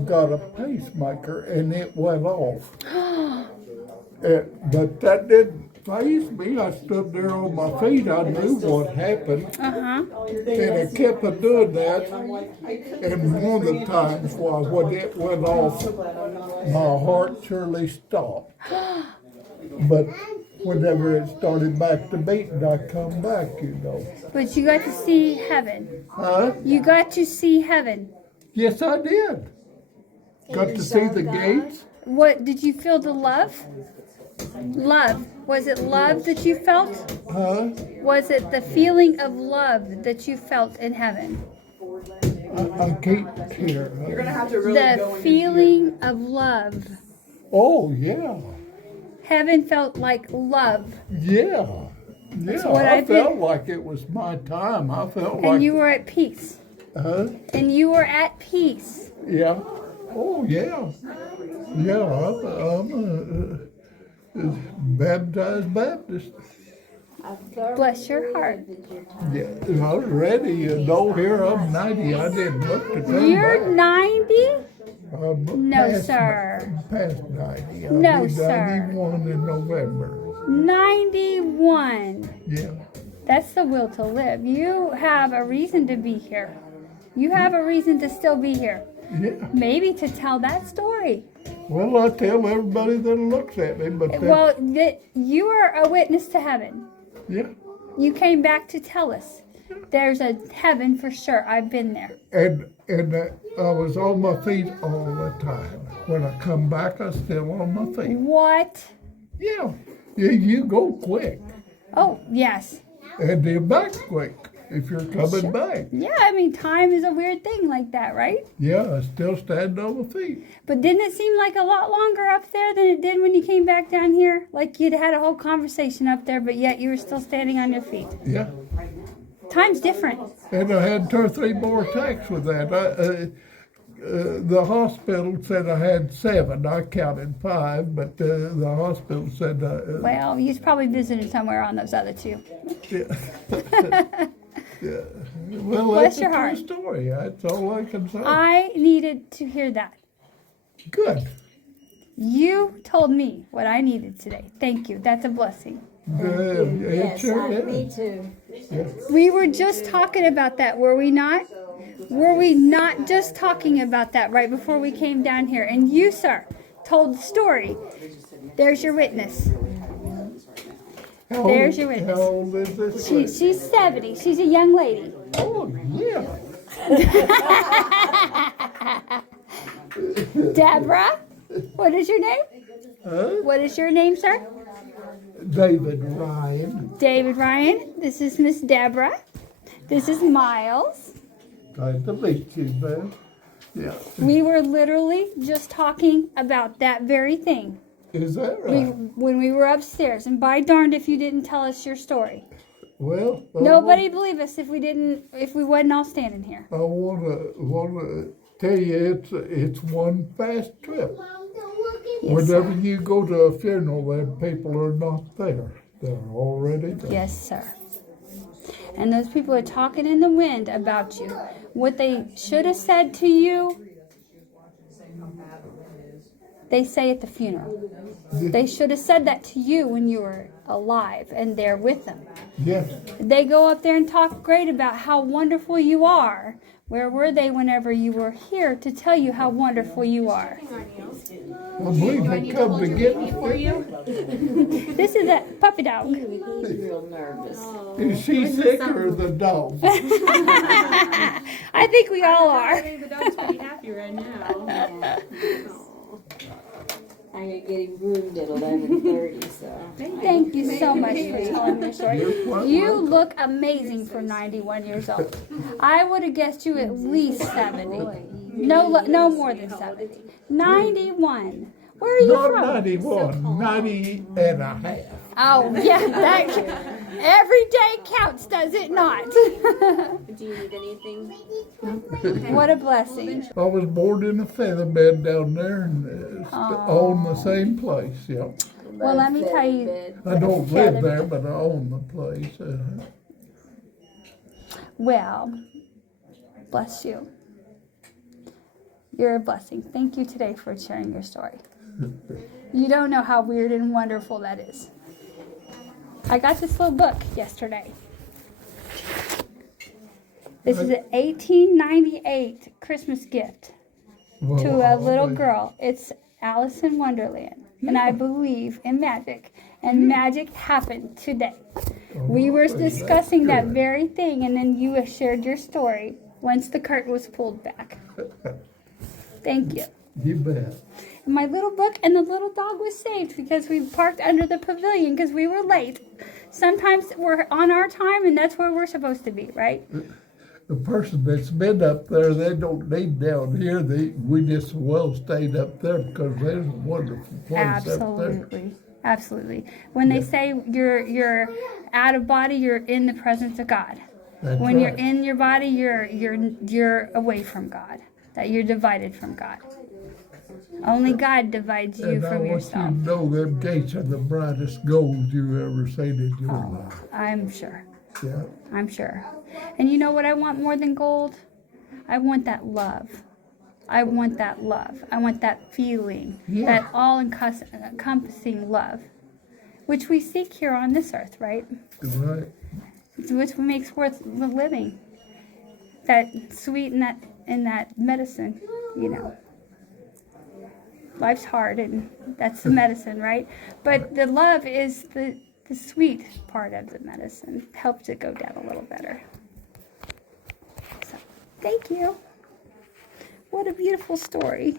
I've got a pacemaker, and it went off. But that didn't faze me. I stood there on my feet. I knew what happened. And it kept on doing that. And one of the times when it went off, my heart surely stopped. But whenever it started back to beating, I come back, But you got to see heaven. Huh? You got to see heaven. Yes, I did. Got to see the gates. What, did you feel the love? Love. Was it love that you felt? Huh? Was it the feeling of love that you felt in heaven? I can't hear. You're going to have to really go The feeling of love. Oh, yeah. Heaven felt like love. Yeah. Yeah, what I I've felt been- like it was my time. I felt And like... you were at peace. And you were at peace. Yeah. Oh, yeah. Yeah, I'm a baptized Baptist. Bless your heart. Yeah, I was ready. Here I'm 90. I didn't look to come You're back. 90? I'm No, past, sir. Past 90. I'll No, be sir. 91 in November. 91. Yeah. That's the will to live. You have a reason to be here. You have a reason to still be here. Yeah. Maybe to tell that story. Well, I tell everybody that looks at me, but that, Well, you are a witness to heaven. yeah. You came back to tell us. There's a heaven for sure. I've been there. And I was on my feet all the time. When I come back, I'm still on my feet. What? Yeah. You go quick. Oh, yes. And you're back quick if you're coming back. Yeah, I mean, time is a weird thing like that, right? Yeah, I still stand on my feet. But didn't it seem like a lot longer up there than it did when you came back down here? Like you'd had a whole conversation up there, but yet you were still standing on your feet. Yeah. Time's different. And I had 2 or 3 more attacks with that. The hospital said I had 7. I counted 5, but the hospital said... Well, you probably visited somewhere on those other 2. yeah. Yeah. Well, Bless that's your a true heart. story. That's all I can say. I needed to hear that. Good. You told me what I needed today. Thank you. That's a blessing. Good. It Yes, sure is. me too. We were just talking about that, were we not? Were we not just talking about that right before we came down here? And you, sir, told the story. There's your witness. There's your witness. How old is this? lady? She's 70. She's a young lady. Oh, yeah. Deborah, what is your name? What is your name, sir? David Ryan. David Ryan. This is Miss Deborah. This is Miles. Nice to meet you, man. Yeah. We were literally just talking about that very thing. Is that right? When we were upstairs, and by darned if you didn't tell us your story. Well, Nobody believe us if we wasn't all standing here. I wanna tell you it's one fast trip. Whenever you go to a funeral, them people are not there. They're already there. Yes, sir. And those people are talking in the wind about you. What they should have said to you, they say at the funeral. They should have said that to you when you were alive and there with them. Yes. They go up there and talk great about how wonderful you are. Where were they whenever you were here to tell you how wonderful you are? I believe they come to get me. This is a puppy dog. He's real nervous. Is she sick or the dog? I think we all are. The dog's pretty happy right now. I'm gonna get him groomed at 11:30. So Thank you so much for telling me your story. You're quite You welcome. look amazing for 91 years old. I would have guessed you at least 70. No more than 70. 91. Where are you Not from? 91, 90 and a half. Oh, yeah. Every day counts, does it not? do you need anything? What a blessing. I was born in a feather bed down there and own the same place. Yeah. Well, let me tell you. I don't live there, but I own the place. Well, bless you. You're a blessing. Thank you today for sharing your story. You don't know how weird and wonderful that is. I got this little book yesterday. This is an 1898 Christmas gift to a little girl. It's Alice in Wonderland. And I believe in magic. And magic happened today. We were discussing that very thing, and then you shared your story once the curtain was pulled back. Thank you. You bet. And my little book and the little dog was saved because we parked under the pavilion because we were late. Sometimes we're on our time, and that's where we're supposed to be, right? The person that's been up there, they don't need down here. We just well stayed up there because there's a wonderful place up there. Absolutely. Absolutely. When they say you're out of body, you're in the presence of God. That's When right. you're in your body, you're away from God. That you're divided from God. Only God divides you And I from want yourself. you to know them gates are the brightest gold you ever seen in your life. I'm sure. Yeah. I'm sure. And you know what I want more than gold? I want that love. I want that love. I want that feeling. Yeah. That all-encompassing love. Which we seek here on this earth, right? Right. Which makes worth the living. That sweet and that medicine, you know. Life's hard, and that's the medicine, right? But the love is the sweet part of the medicine. Helps it go down a little better. So, thank you. What a beautiful story.